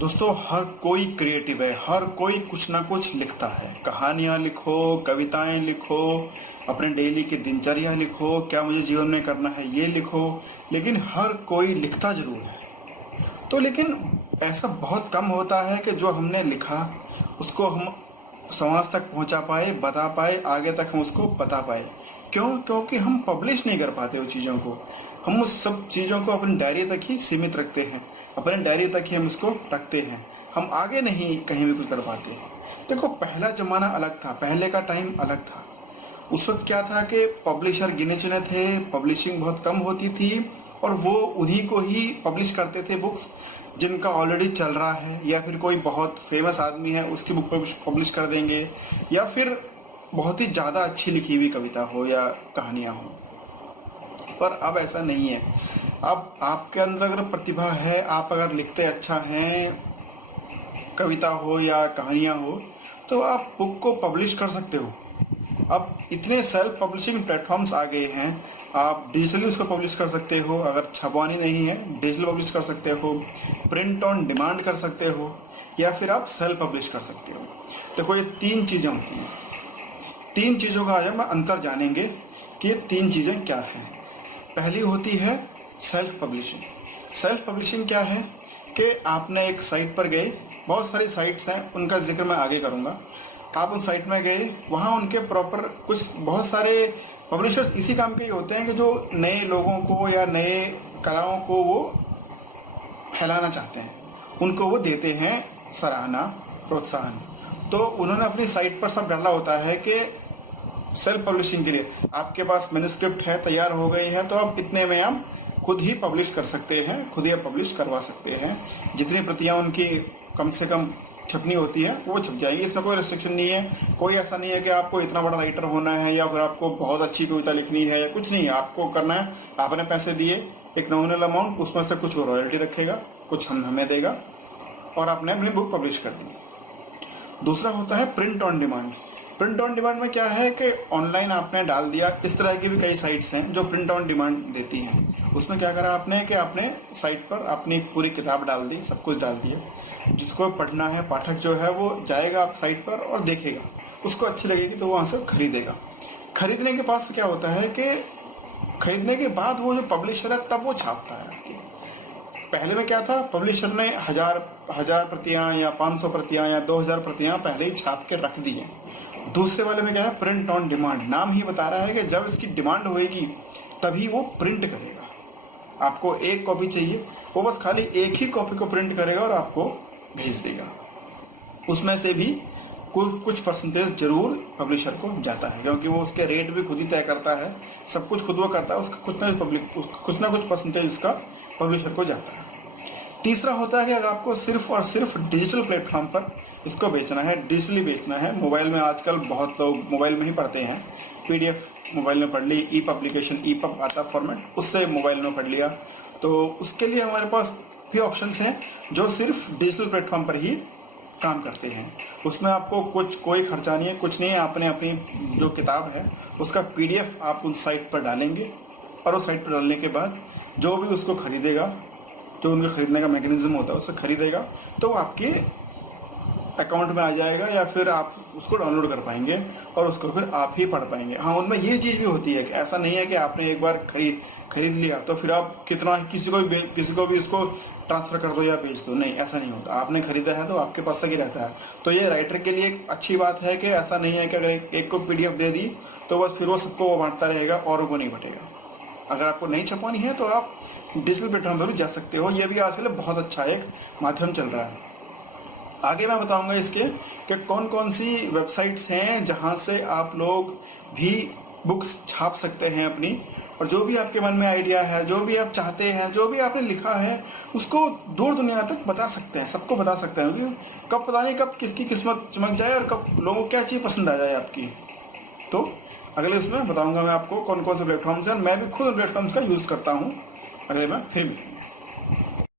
दोस्तों, हर कोई क्रिएटिव है, हर कोई कुछ ना कुछ लिखता है। कहानियाँ लिखो, कविताएं लिखो, अपने डेली की दिनचर्या लिखो, क्या मुझे जीवन में करना है ये लिखो। लेकिन हर कोई लिखता जरूर है। तो लेकिन ऐसा बहुत कम होता है कि जो हमने लिखा उसको हम समाज तक पहुंचा पाए, बता पाए, आगे तक हम उसको बता पाए। क्यों? क्योंकि हम पब्लिश नहीं कर पाते उन चीज़ों को। हम उस सब चीज़ों को अपनी डायरी तक ही सीमित रखते हैं, अपने डायरी तक ही हम उसको रखते हैं। हम आगे नहीं कहीं भी कुछ कर पाते। देखो, पहला ज़माना अलग था, पहले का टाइम अलग था। उस वक्त क्या था कि पब्लिशर गिने चुने थे, पब्लिशिंग बहुत कम होती थी और वो उन्हीं को ही पब्लिश करते थे बुक्स जिनका ऑलरेडी चल रहा है, या फिर कोई बहुत फेमस आदमी है उसकी बुक पब्लिश कर देंगे, या फिर बहुत ही ज़्यादा अच्छी लिखी हुई कविता हो या कहानियाँ हो। पर अब ऐसा नहीं है। अब आपके अंदर अगर प्रतिभा है, आप अगर लिखते अच्छा हैं, कविता हो या कहानियाँ हो, तो आप बुक को पब्लिश कर सकते हो। अब इतने सेल्फ पब्लिशिंग प्लेटफॉर्म्स आ गए हैं। आप डिजिटली उसको पब्लिश कर सकते हो, अगर छपवानी नहीं है डिजिटल पब्लिश कर सकते हो, प्रिंट ऑन डिमांड कर सकते हो, या फिर आप सेल्फ पब्लिश कर सकते हो। देखो, ये तीन चीज़ें होती हैं। तीन चीज़ों का आज हम अंतर जानेंगे कि ये तीन चीज़ें क्या हैं। पहली होती है सेल्फ पब्लिशिंग। सेल्फ पब्लिशिंग क्या है कि आपने एक साइट पर गए, बहुत सारी साइट्स हैं, उनका जिक्र मैं आगे करूँगा। आप उन साइट में गए, वहाँ उनके प्रॉपर कुछ बहुत सारे पब्लिशर्स इसी काम के ही होते हैं कि जो नए लोगों को या नए कलाओं को वो फैलाना चाहते हैं, उनको वो देते हैं सराहना, प्रोत्साहन। तो उन्होंने अपनी साइट पर सब डाला होता है कि सेल्फ पब्लिशिंग के लिए आपके पास मैन्युस्क्रिप्ट है, तैयार हो गई है, तो आप इतने में आप खुद ही पब्लिश कर सकते हैं, खुद ही आप पब्लिश करवा सकते हैं। जितनी प्रतियां उनकी कम से कम छपनी होती है वो छप जाएगी। इसमें कोई रिस्ट्रिक्शन नहीं है, कोई ऐसा नहीं है कि आपको इतना बड़ा राइटर होना है या फिर आपको बहुत अच्छी कविता लिखनी है, या कुछ नहीं है। आपको करना है, आपने पैसे दिए एक नॉमिनल अमाउंट, उसमें से कुछ वो रॉयल्टी रखेगा, कुछ हमें देगा, और आपने अपनी बुक पब्लिश कर दी। दूसरा होता है print on demand. Print on demand में क्या है कि ऑनलाइन आपने डाल दिया। इस तरह की भी कई साइट्स हैं जो प्रिंट ऑन डिमांड देती हैं। उसमें क्या करा आपने कि आपने साइट पर अपनी पूरी किताब डाल दी, सब कुछ डाल दिया। जिसको पढ़ना है, पाठक जो है वो जाएगा आप साइट पर और देखेगा, उसको अच्छी लगेगी तो वो वहाँ से खरीदेगा। खरीदने के पास क्या होता है कि खरीदने के बाद वो जो पब्लिशर है तब वो छापता है आपकी। पहले में क्या था, पब्लिशर ने हजार प्रतियां या 500 प्रतियां या 2000 प्रतियां पहले ही छाप के रख दी हैं। दूसरे वाले में क्या है, प्रिंट ऑन डिमांड। नाम ही बता रहा है कि जब इसकी डिमांड होएगी तभी वो प्रिंट करेगा। आपको एक कॉपी चाहिए, वो बस खाली एक ही कॉपी को प्रिंट करेगा और आपको भेज देगा। उसमें से भी कुछ परसेंटेज जरूर पब्लिशर को जाता है, क्योंकि वो उसके रेट भी खुद ही तय करता है, सब कुछ खुद वो करता है। उसका कुछ ना कुछ परसेंटेज उसका पब्लिशर को जाता है। तीसरा होता है कि अगर आपको सिर्फ और सिर्फ डिजिटल प्लेटफॉर्म पर इसको बेचना है, डिजिटली बेचना है। मोबाइल में आजकल बहुत लोग मोबाइल में ही पढ़ते हैं, PDF मोबाइल में पढ़ ली, ई पब्लिकेशन, EPUB आता फॉर्मेट, उससे मोबाइल में पढ़ लिया। तो उसके लिए हमारे पास भी ऑप्शंस हैं जो सिर्फ डिजिटल प्लेटफॉर्म पर ही काम करते हैं। उसमें आपको कोई खर्चा नहीं है, कुछ नहीं है। आपने अपनी जो किताब है उसका PDF आप उस साइट पर डालेंगे, और उस साइट पर डालने के बाद जो भी उसको खरीदेगा, जो उनके खरीदने का मैकेनिज्म होता है उसे खरीदेगा, तो वो आपके अकाउंट में आ जाएगा, या फिर आप उसको डाउनलोड कर पाएंगे और उसको फिर आप ही पढ़ पाएंगे। हाँ, उनमें ये चीज़ भी होती है कि ऐसा नहीं है कि आपने एक बार खरीद लिया तो फिर आप कितना किसी को भी उसको ट्रांसफ़र कर दो या बेच दो। नहीं, ऐसा नहीं होता। आपने खरीदा है तो आपके पास तक ही रहता है। तो ये राइटर के लिए एक अच्छी बात है कि ऐसा नहीं है कि अगर एक को PDF दे दी तो बस फिर वो सबको बांटता रहेगा, औरों को नहीं बटेगा। अगर आपको नहीं छपवानी है तो आप डिजिटल प्लेटफॉर्म पर भी जा सकते हो। ये भी आजकल बहुत अच्छा एक माध्यम चल रहा है। आगे मैं बताऊंगा इसके कि कौन कौन सी वेबसाइट्स हैं जहां से आप लोग भी बुक्स छाप सकते हैं अपनी, और जो भी आपके मन में आइडिया है, जो भी आप चाहते हैं, जो भी आपने लिखा है, उसको दूर दुनिया तक बता सकते हैं, सबको बता सकते हैं। क्योंकि कब पता नहीं कब किसकी किस्मत चमक जाए और कब लोगों को क्या चीज़ पसंद आ जाए आपकी। तो अगले उसमें बताऊंगा मैं आपको कौन कौन से प्लेटफॉर्म्स हैं। मैं भी खुद उन प्लेटफॉर्म्स का यूज़ करता हूँ। अगले में फिर मिलेंगे।